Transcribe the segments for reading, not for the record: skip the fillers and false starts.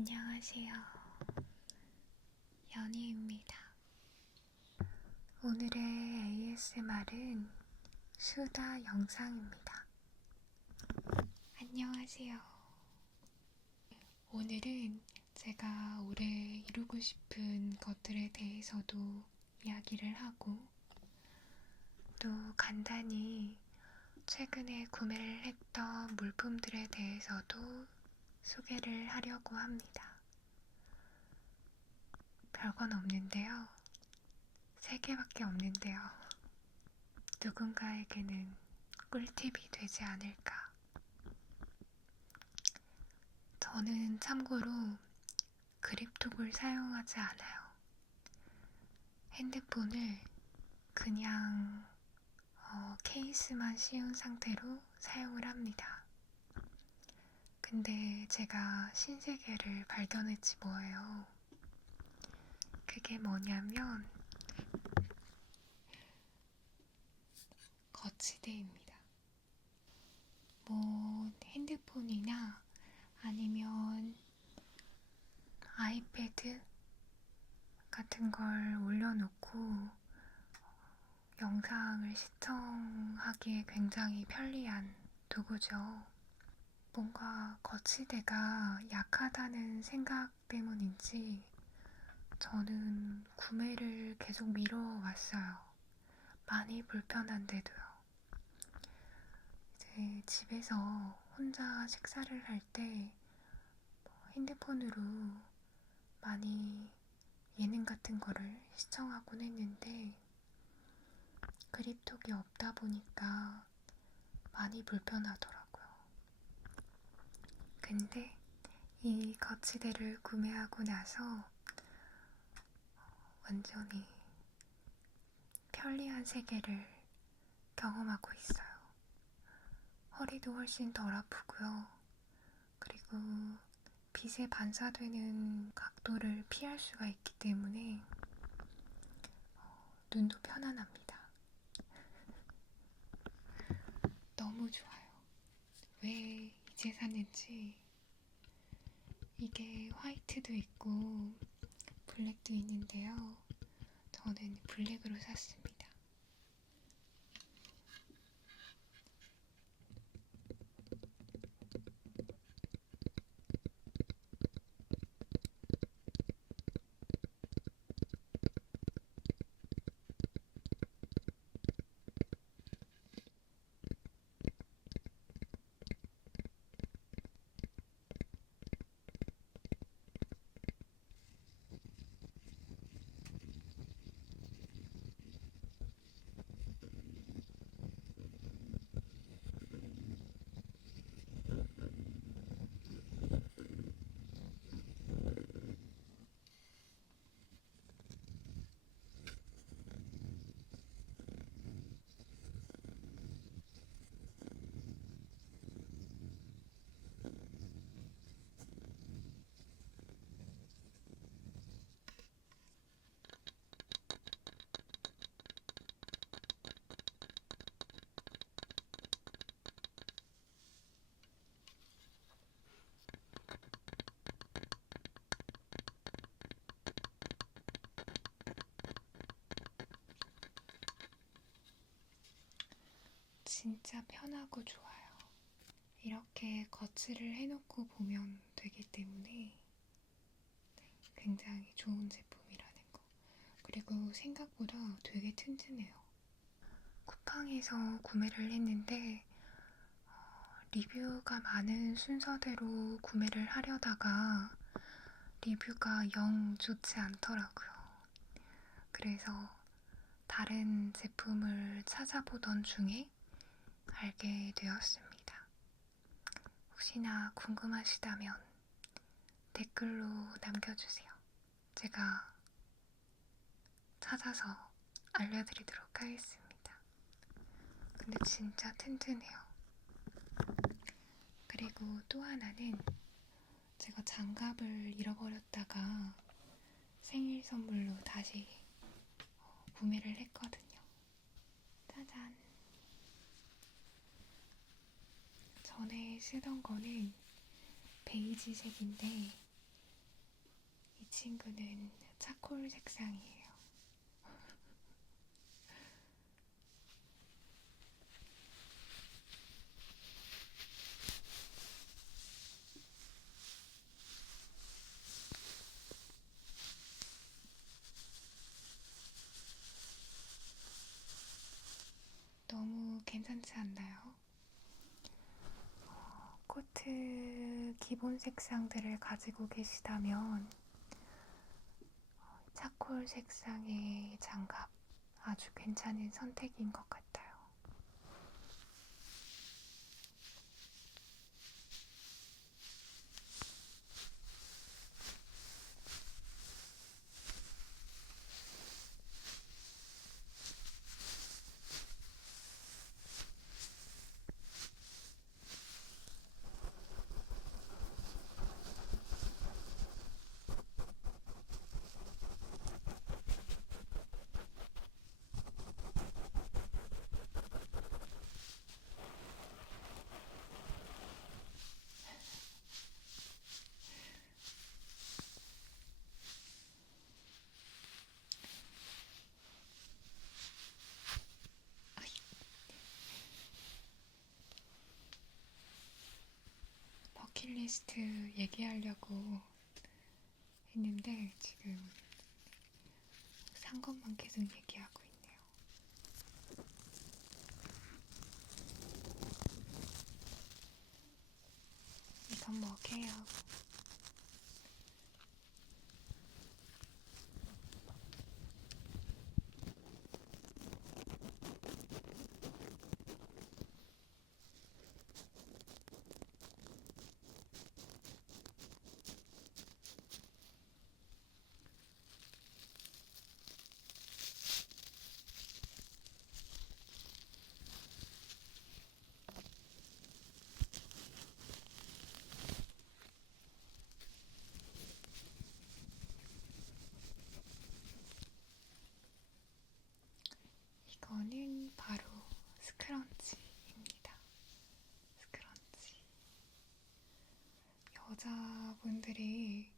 안녕하세요. 연희입니다. 오늘의 ASMR은 수다 영상입니다. 안녕하세요. 오늘은 제가 올해 이루고 싶은 것들에 대해서도 이야기를 하고 또 간단히 최근에 구매를 했던 물품들에 대해서도 소개를 하려고 합니다. 별건 없는데요. 3개밖에 없는데요. 누군가에게는 꿀팁이 되지 않을까. 저는 참고로 그립톡을 사용하지 않아요. 핸드폰을 그냥 케이스만 씌운 상태로 사용을 합니다. 근데 제가 신세계를 발견했지 뭐예요. 그게 뭐냐면 거치대입니다. 뭐 핸드폰이나 아니면 아이패드 같은 걸 올려놓고 영상을 시청하기에 굉장히 편리한 도구죠. 뭔가 거치대가 약하다는 생각 때문인지 저는 구매를 계속 미뤄왔어요. 많이 불편한데도요. 이제 집에서 혼자 식사를 할 때 핸드폰으로 많이 예능 같은 거를 시청하곤 했는데 그립톡이 없다 보니까 많이 불편하더라고요. 근데 이 거치대를 구매하고 나서 완전히 편리한 세계를 경험하고 있어요. 허리도 훨씬 덜 아프고요. 그리고 빛에 반사되는 각도를 피할 수가 있기 때문에 눈도 편안합니다. 너무 좋아요. 왜 이제 샀는지. 이게 화이트도 있고 블랙도 있는데요. 저는 블랙으로 샀습니다. 진짜 편하고 좋아요. 이렇게 거치를 해놓고 보면 되기 때문에 굉장히 좋은 제품이라는 거. 그리고 생각보다 되게 튼튼해요. 쿠팡에서 구매를 했는데 리뷰가 많은 순서대로 구매를 하려다가 리뷰가 영 좋지 않더라고요. 그래서 다른 제품을 찾아보던 중에 알게 되었습니다. 혹시나 궁금하시다면 댓글로 남겨주세요. 제가 찾아서 알려드리도록 하겠습니다. 근데 진짜 튼튼해요. 그리고 또 하나는 제가 장갑을 잃어버렸다가 생일 선물로 다시 구매를 했거든요. 짜잔! 전에 쓰던 거는 베이지색인데 친구는 차콜 색상이에요. 너무 괜찮지 않나요? 코트 기본 색상들을 가지고 계시다면 차콜 색상의 장갑 아주 괜찮은 선택인 것 같아요. 버킷리스트 얘기하려고 했는데 지금 산 것만 계속 얘기하고 있네요. 이건 뭐게요? 이거는 바로 스크런치입니다. 스크런치. 여자분들이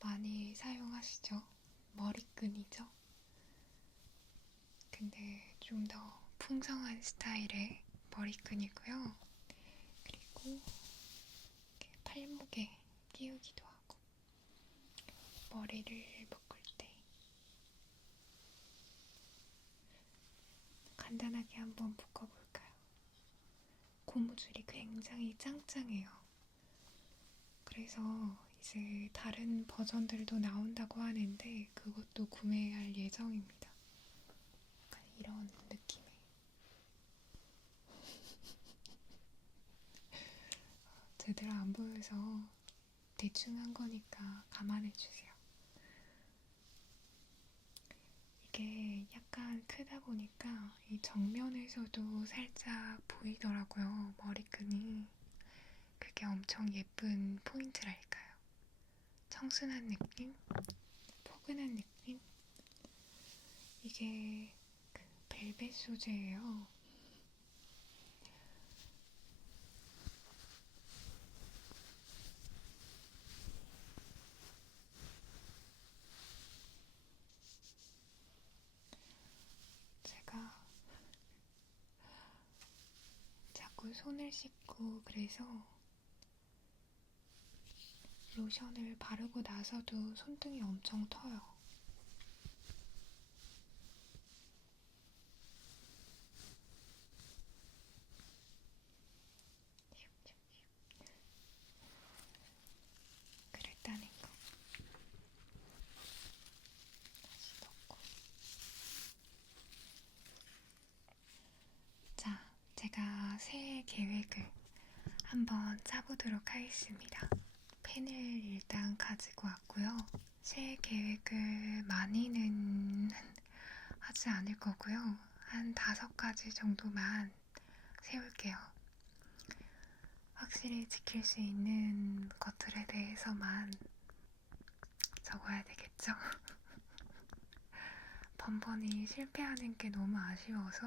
많이 사용하시죠? 머리끈이죠? 근데 좀 더 풍성한 스타일의 머리끈이고요. 그리고 이렇게 팔목에 끼우기도 하고 머리를 묶을 때 간단하게 한번 묶어볼까요? 고무줄이 굉장히 짱짱해요. 그래서 이제 다른 버전들도 나온다고 하는데 그것도 구매할 예정입니다. 약간 이런 느낌의 제대로 안 보여서 대충 한 거니까 감안해주세요. 이게 약간 크다 보니까 이 정면에서도 살짝 보이더라고요. 머리끈이. 그게 엄청 예쁜 포인트랄까요? 청순한 느낌? 포근한 느낌? 이게 그 벨벳 소재예요. 제가 자꾸 손을 씻고 그래서 로션을 바르고 나서도 손등이 엄청 터요. 그랬다는 거. 다시 넣고. 자, 제가 새해 계획을 한번 짜보도록 하겠습니다. 펜을 일단 가지고 왔고요. 새해 계획을 많이는 하지 않을 거고요. 한 5가지 정도만 세울게요. 확실히 지킬 수 있는 것들에 대해서만 적어야 되겠죠? 번번이 실패하는 게 너무 아쉬워서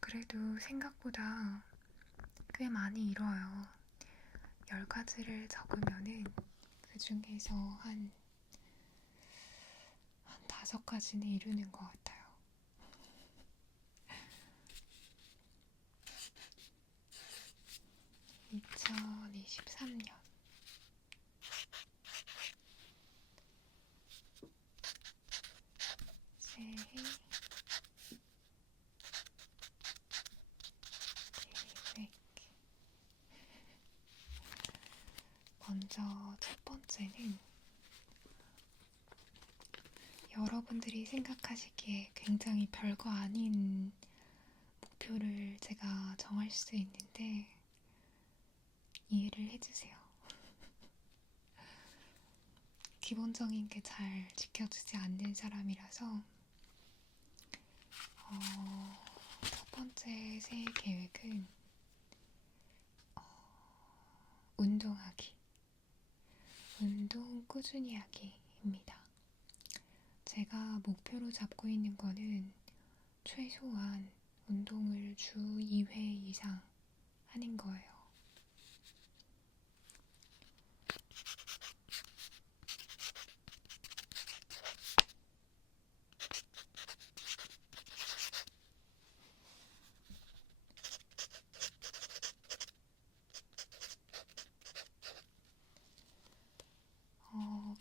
그래도 생각보다 꽤 많이 이뤄요. 10가지를 적으면은 그 중에서 한 5가지는 이루는 것 같아요. (2023년) 새해 계획. 먼저 첫 번째는 여러분들이 생각하시기에 굉장히 별거 아닌 목표를 제가 정할 수 있는데 이해를 해주세요. 기본적인 게 잘 지켜지지 않는 사람이라서 첫 번째 새해 계획은 운동하기, 운동 꾸준히 하기입니다. 제가 목표로 잡고 있는 거는 최소한 운동을 주 2회 이상 하는 거예요.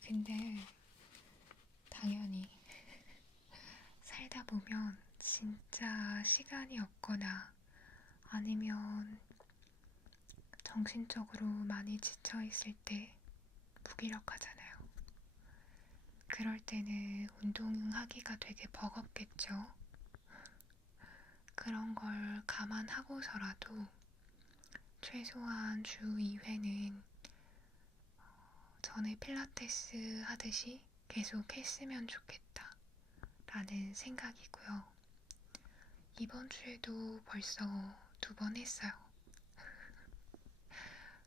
근데 당연히 살다 보면 진짜 시간이 없거나 아니면 정신적으로 많이 지쳐있을 때 무기력하잖아요. 그럴 때는 운동하기가 되게 버겁겠죠. 그런 걸 감안하고서라도 최소한 주 2회는 전에 필라테스 하듯이 계속 했으면 좋겠다 라는 생각이고요. 이번 주에도 벌써 2번 했어요.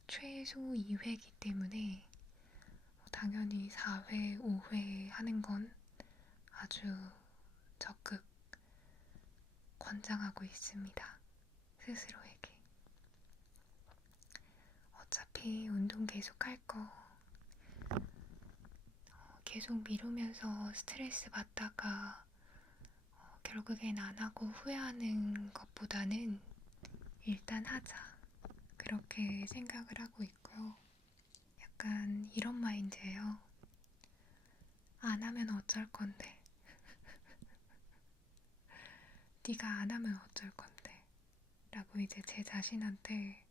최소 2회이기 때문에 당연히 4회, 5회 하는 건 아주 적극 권장하고 있습니다. 스스로에게. 어차피 운동 계속 할 거 계속 미루면서 스트레스 받다가 결국엔 안 하고 후회하는 것보다는 일단 하자. 그렇게 생각을 하고 있고요. 약간 이런 마인드예요. 안 하면 어쩔 건데. 네가 안 하면 어쩔 건데. 라고 이제 제 자신한테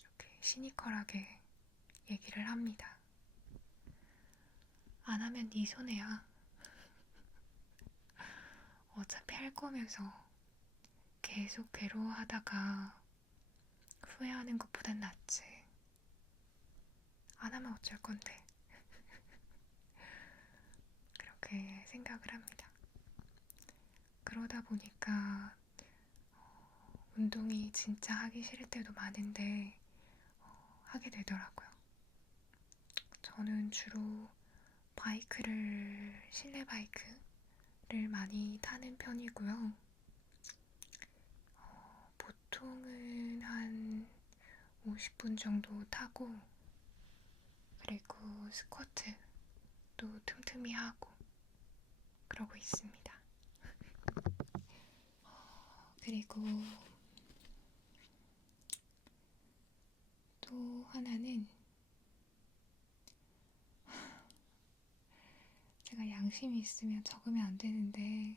이렇게 시니컬하게 얘기를 합니다. 안 하면 네 손해야. 어차피 할 거면서 계속 괴로워하다가 후회하는 것보단 낫지. 안 하면 어쩔 건데. 그렇게 생각을 합니다. 그러다 보니까 운동이 진짜 하기 싫을 때도 많은데 하게 되더라고요. 저는 주로 실내 바이크를 많이 타는 편이고요. 보통은 한 50분 정도 타고 그리고 스쿼트도 틈틈이 하고 그러고 있습니다. 그리고 또 하나는 제가 양심이 있으면 적으면 안 되는데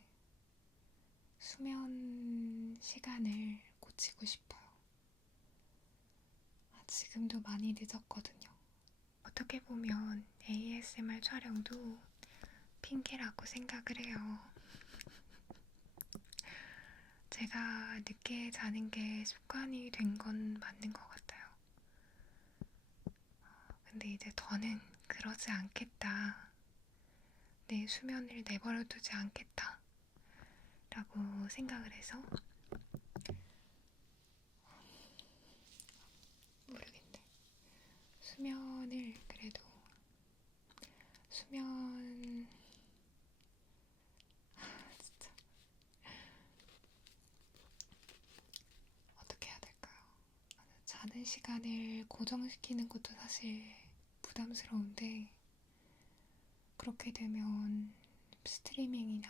수면 시간을 고치고 싶어요. 지금도 많이 늦었거든요. 어떻게 보면 ASMR 촬영도 핑계라고 생각을 해요. 제가 늦게 자는 게 습관이 된 건 맞는 것 같아요. 근데 이제 더는 그러지 않겠다. 내 수면을 내버려 두지 않겠다. 라고 생각을 해서 모르겠네. 수면을 그래도 진짜 어떻게 해야 될까요? 자는 시간을 고정시키는 것도 사실 부담스러운데 그렇게 되면 스트리밍이나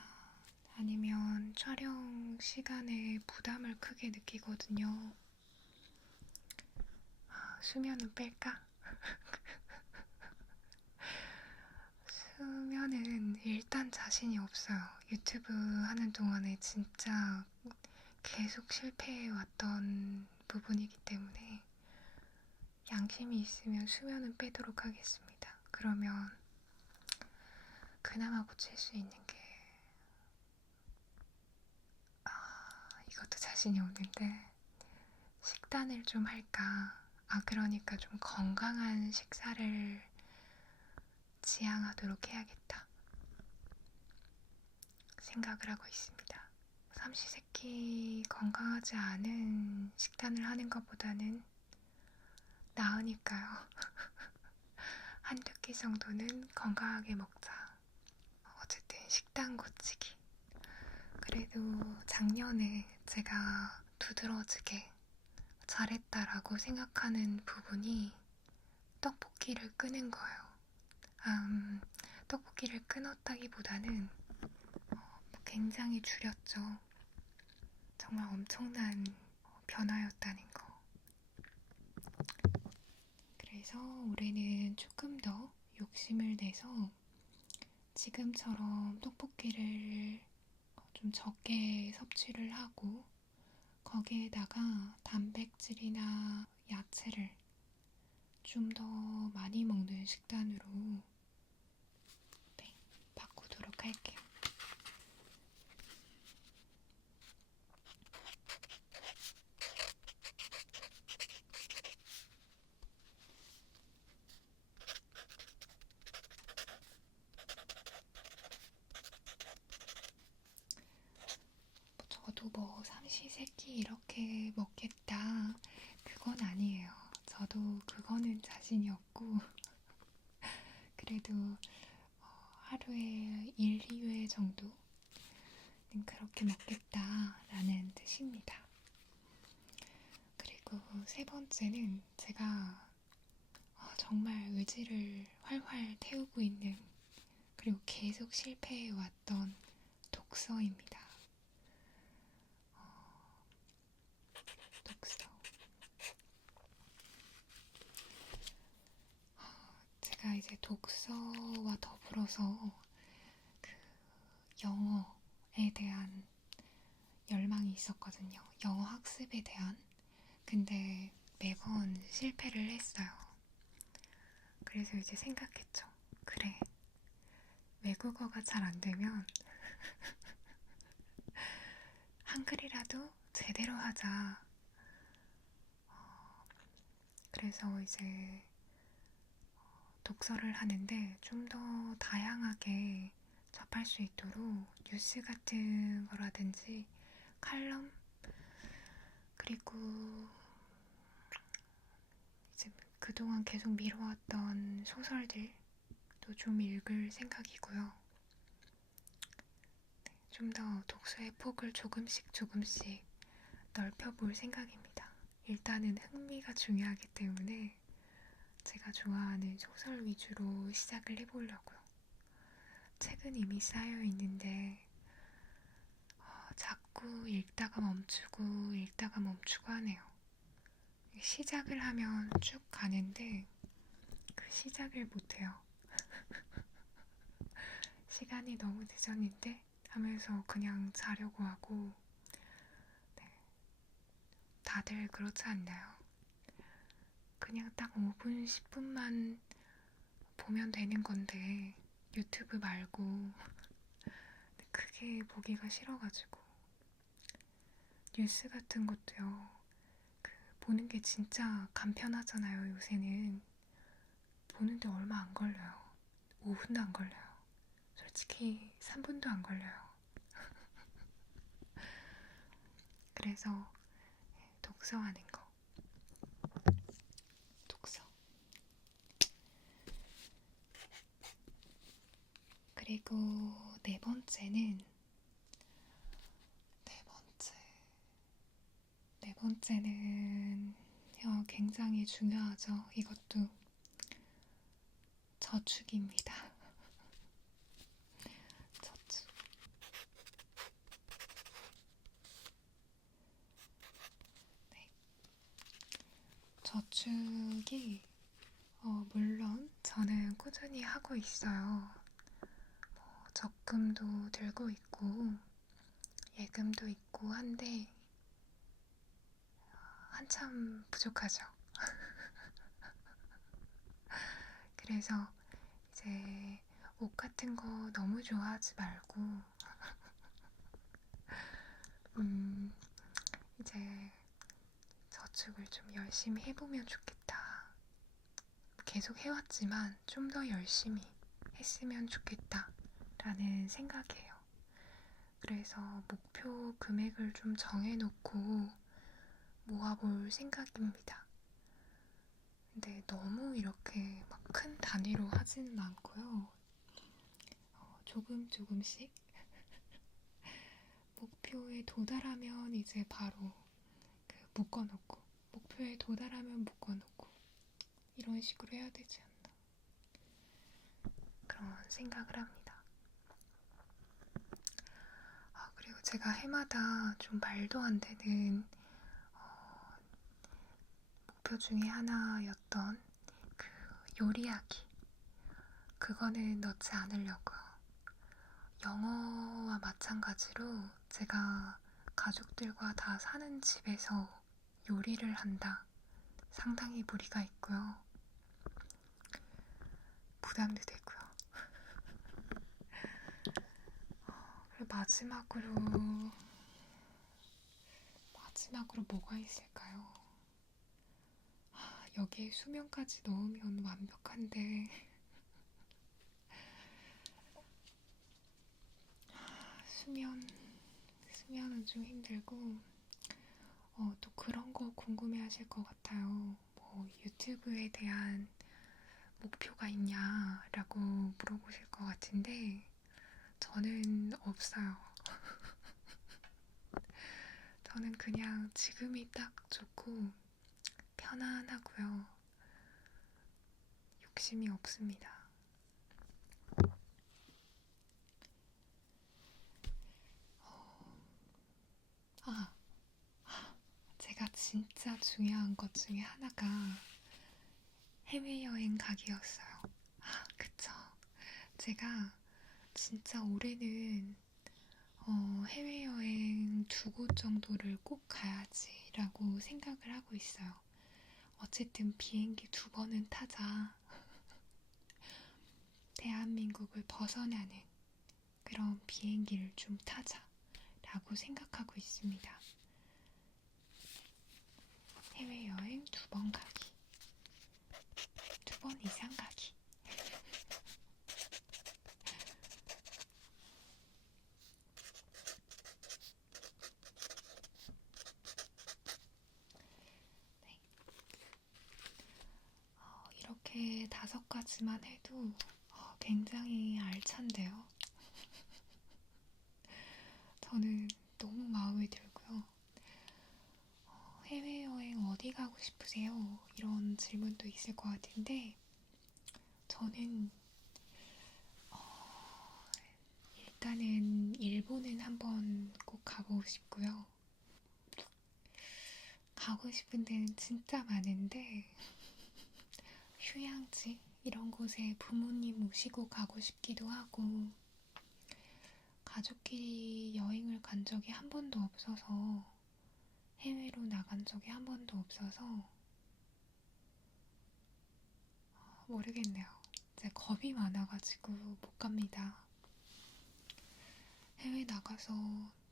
아니면 촬영 시간에 부담을 크게 느끼거든요. 수면은 뺄까? 수면은 일단 자신이 없어요. 유튜브 하는 동안에 진짜 계속 실패해왔던 부분이기 때문에 양심이 있으면 수면은 빼도록 하겠습니다. 그러면 그나마 고칠 수 있는 게 이것도 자신이 없는데 식단을 좀 할까? 그러니까 좀 건강한 식사를 지향하도록 해야겠다 생각을 하고 있습니다. 삼시세끼 건강하지 않은 식단을 하는 것보다는 나으니까요. 한두 끼 정도는 건강하게 먹자. 어쨌든 식단 고치기. 그래도 작년에 제가 두드러지게 잘했다라고 생각하는 부분이 떡볶이를 끊은 거예요. 떡볶이를 끊었다기보다는 굉장히 줄였죠. 정말 엄청난 변화였다는 거. 그래서 올해는 조금 더 욕심을 내서 지금처럼 떡볶이를 좀 적게 섭취를 하고 거기에다가 단백질이나 야채를 좀 더 많이 먹는 식단으로 바꾸도록 할게요. 저도 뭐 삼시세끼 이렇게 먹겠다 그건 아니에요. 저도 그거는 자신이 없고 그래도 하루에 1, 2회 정도는 그렇게 먹겠다라는 뜻입니다. 그리고 세 번째는 제가 정말 의지를 활활 태우고 있는 그리고 계속 실패해왔던 독서입니다. 독서. 제가 이제 독서와 더불어서 그 영어에 대한 열망이 있었거든요. 영어 학습에 대한. 근데 매번 실패를 했어요. 그래서 이제 생각했죠. 그래. 외국어가 잘 안 되면 한글이라도 제대로 하자. 그래서 이제 독서를 하는데 좀 더 다양하게 접할 수 있도록 뉴스 같은 거라든지 칼럼 그리고 이제 그동안 계속 미뤄왔던 소설들도 좀 읽을 생각이고요. 좀 더 독서의 폭을 조금씩 넓혀볼 생각입니다. 일단은 흥미가 중요하기 때문에 제가 좋아하는 소설 위주로 시작을 해보려고요. 책은 이미 쌓여 있는데 자꾸 읽다가 멈추고 하네요. 시작을 하면 쭉 가는데 그 시작을 못해요. 시간이 너무 늦었는데 하면서 그냥 자려고 하고 다들 그렇지 않나요? 그냥 딱 5분, 10분만 보면 되는 건데 유튜브 말고 크게 보기가 싫어가지고 뉴스 같은 것도요. 보는 게 진짜 간편하잖아요. 요새는 보는데 얼마 안 걸려요. 5분도 안 걸려요. 솔직히 3분도 안 걸려요. 그래서 독서하는 거. 독서. 그리고 네 번째는 네 번째는 굉장히 중요하죠. 이것도 저축입니다. 저축. 저축이 물론 저는 꾸준히 하고 있어요. 적금도 들고 있고 예금도 있고 한데 한참 부족하죠. 그래서 이제 옷 같은 거 너무 좋아하지 말고 이제 저축을 좀 열심히 해보면 좋겠다. 계속 해왔지만 좀 더 열심히 했으면 좋겠다 라는 생각이에요. 그래서 목표 금액을 좀 정해놓고 모아볼 생각입니다. 근데 너무 이렇게 막 큰 단위로 하지는 않고요. 조금 조금씩 목표에 도달하면 이제 바로 묶어놓고 목표에 도달하면 묶어놓고 이런 식으로 해야 되지 않나 그런 생각을 합니다. 그리고 제가 해마다 좀 말도 안 되는 목표 중에 하나였던 그 요리하기 그거는 넣지 않으려고요. 영어와 마찬가지로 제가 가족들과 다 사는 집에서 요리를 한다. 상당히 무리가 있고요. 부담도 되고요. 그리고 마지막으로 뭐가 있을까요? 여기에 수면까지 넣으면 완벽한데 수면은 좀 힘들고 또 그런 거 궁금해 하실 것 같아요. 뭐 유튜브에 대한 목표가 있냐라고 물어보실 것 같은데 저는 없어요. 저는 그냥 지금이 딱 좋고 편안하고요. 욕심이 없습니다. 제가 진짜 중요한 것 중에 하나가 해외여행 가기였어요. 그쵸. 제가 진짜 올해는 해외여행 2곳 정도를 꼭 가야지라고 생각을 하고 있어요. 어쨌든 비행기 2번은 타자. 대한민국을 벗어나는 그런 비행기를 좀 타자라고 생각하고 있습니다. 해외여행 2번 가기. 2번 이상 가기. 네. 이렇게 5가지만 해도 굉장히 알찬데요. 저는 너무 마음에 들고요. 해외여행 어디 가고 싶으세요? 이런 질문도 있을 것 같은데 저는 일단은 일본은 한번 꼭 가보고 싶고요. 가고 싶은 데는 진짜 많은데 휴양지 이런 곳에 부모님 모시고 가고 싶기도 하고 가족끼리 여행을 간 적이 한 번도 없어서 해외로 나간 적이 한 번도 없어서 모르겠네요. 이제 겁이 많아가지고 못 갑니다. 해외 나가서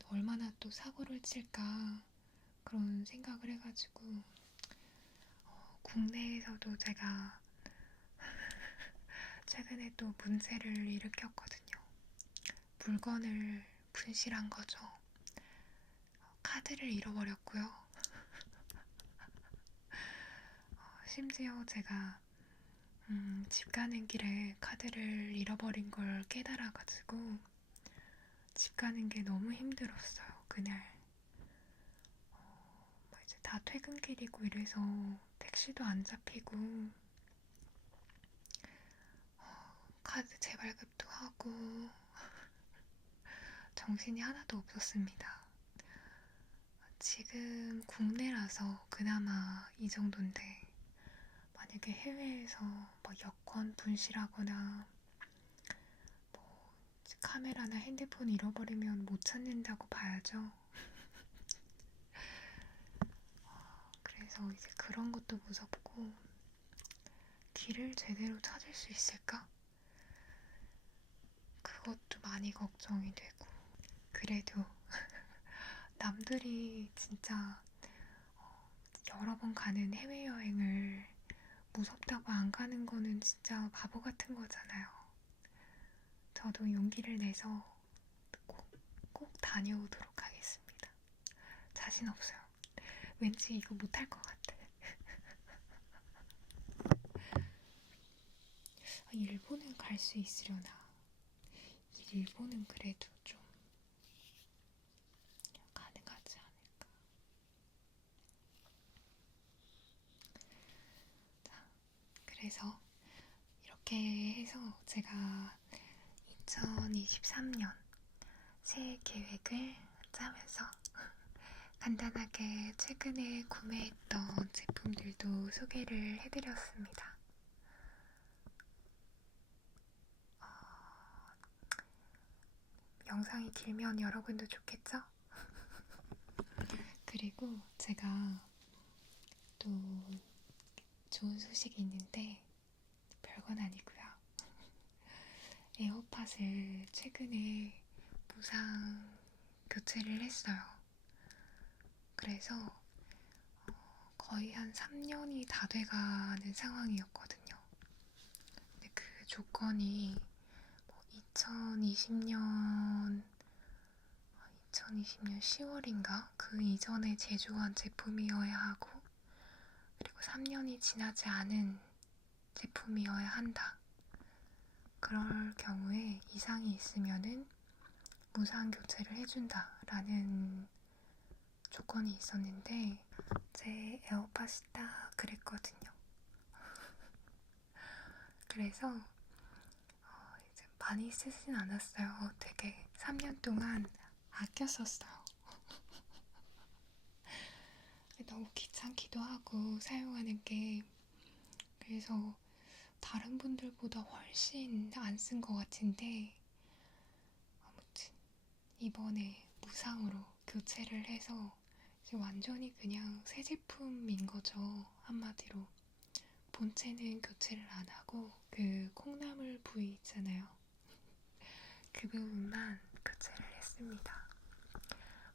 얼마나 또 사고를 칠까 그런 생각을 해가지고 국내에서도 제가 최근에 또 문제를 일으켰거든요. 물건을 분실한 거죠. 카드를 잃어버렸고요. 심지어 제가 집 가는 길에 카드를 잃어버린 걸 깨달아가지고 집 가는 게 너무 힘들었어요. 그날 이제 다 퇴근길이고 이래서 택시도 안 잡히고 카드 재발급도 하고 정신이 하나도 없었습니다. 지금 국내라서 그나마 이 정도인데 만약에 해외에서 막 여권 분실하거나 뭐 카메라나 핸드폰 잃어버리면 못 찾는다고 봐야죠. 그래서 이제 그런 것도 무섭고, 길을 제대로 찾을 수 있을까? 그것도 많이 걱정이 되고. 그래도 남들이 진짜 여러 번 가는 해외여행을 무섭다고 안 가는 거는 진짜 바보 같은 거잖아요. 저도 용기를 내서 꼭 다녀오도록 하겠습니다. 자신 없어요. 왠지 이거 못할 것 같아. 일본은 갈 수 있으려나? 일본은 그래도 좀 가능하지 않을까. 자, 그래서 이렇게 해서 제가 2023년 새해 계획을 짜면서 간단하게 최근에 구매했던 제품들도 소개를 해드렸습니다. 영상이 길면 여러분도 좋겠죠? 그리고 제가 또 좋은 소식이 있는데 별건 아니고요. 에어팟을 최근에 무상 교체를 했어요. 그래서 거의 한 3년이 다 돼가는 상황이었거든요. 근데 그 조건이 2020년 10월인가? 그 이전에 제조한 제품이어야 하고, 그리고 3년이 지나지 않은 제품이어야 한다. 그럴 경우에 이상이 있으면은 무상 교체를 해준다라는 조건이 있었는데, 제 에어팟이 딱 그랬거든요. 그래서 이제 많이 쓰진 않았어요. 되게 3년 동안 아껴 썼어요. 너무 귀찮기도 하고 사용하는 게. 그래서 다른 분들보다 훨씬 안 쓴 것 같은데, 아무튼 이번에 무상으로 교체를 해서 이제 완전히 그냥 새 제품인 거죠. 한마디로 본체는 교체를 안 하고 그 콩나물 부위 있잖아요. 그 부분만 교체를 했습니다.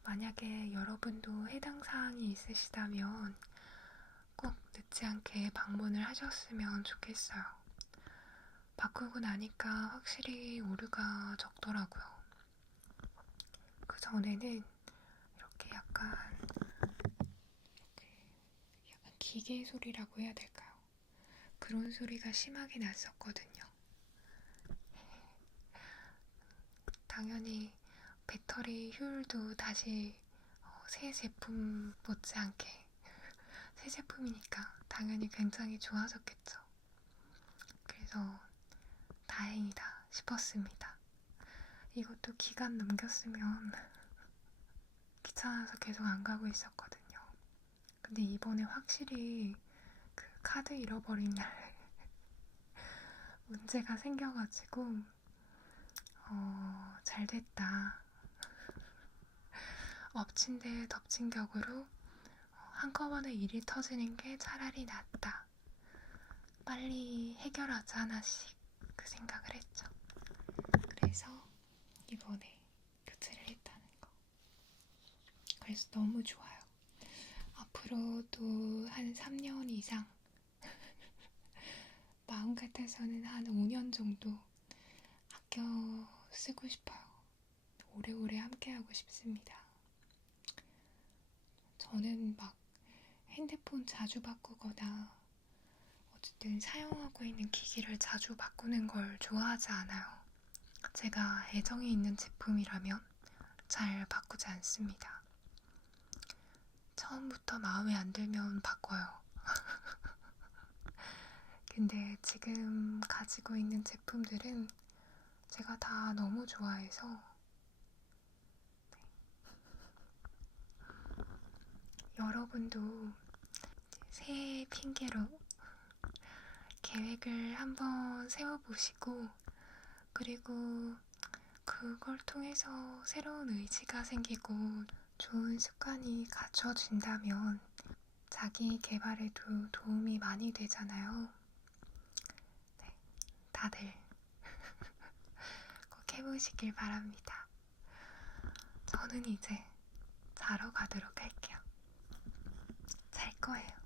만약에 여러분도 해당 사항이 있으시다면 꼭 늦지 않게 방문을 하셨으면 좋겠어요. 바꾸고 나니까 확실히 오류가 적더라고요. 그 전에는 이렇게 약간 기계 소리라고 해야 될까요? 그런 소리가 심하게 났었거든요. 당연히 배터리 효율도 다시 새 제품 못지않게 새 제품이니까 당연히 굉장히 좋아졌겠죠. 그래서 다행이다 싶었습니다. 이것도 기간 넘겼으면 귀찮아서 계속 안 가고 있었거든요. 근데 이번에 확실히 그 카드 잃어버린 날 문제가 생겨가지고 잘 됐다. 엎친 데 덮친 격으로 한꺼번에 일이 터지는 게 차라리 낫다. 빨리 해결하자 하나씩 그 생각을 했죠. 그래서 이번에 교체를 했다는 거. 그래서 너무 좋아요. 앞으로도 한 3년 이상 마음 같아서는 한 5년 정도 아껴 쓰고 싶어요. 오래오래 함께하고 싶습니다. 저는 막 핸드폰 자주 바꾸거나 어쨌든 사용하고 있는 기기를 자주 바꾸는 걸 좋아하지 않아요. 제가 애정이 있는 제품이라면 잘 바꾸지 않습니다. 처음부터 마음에 안 들면 바꿔요. 근데 지금 가지고 있는 제품들은 제가 다 너무 좋아해서 여러분도 새해 핑계로 계획을 한번 세워보시고, 그리고 그걸 통해서 새로운 의지가 생기고 좋은 습관이 갖춰진다면 자기 개발에도 도움이 많이 되잖아요. 네, 다들 꼭 해보시길 바랍니다. 저는 이제 자러 가도록 할게요. 잘 거예요.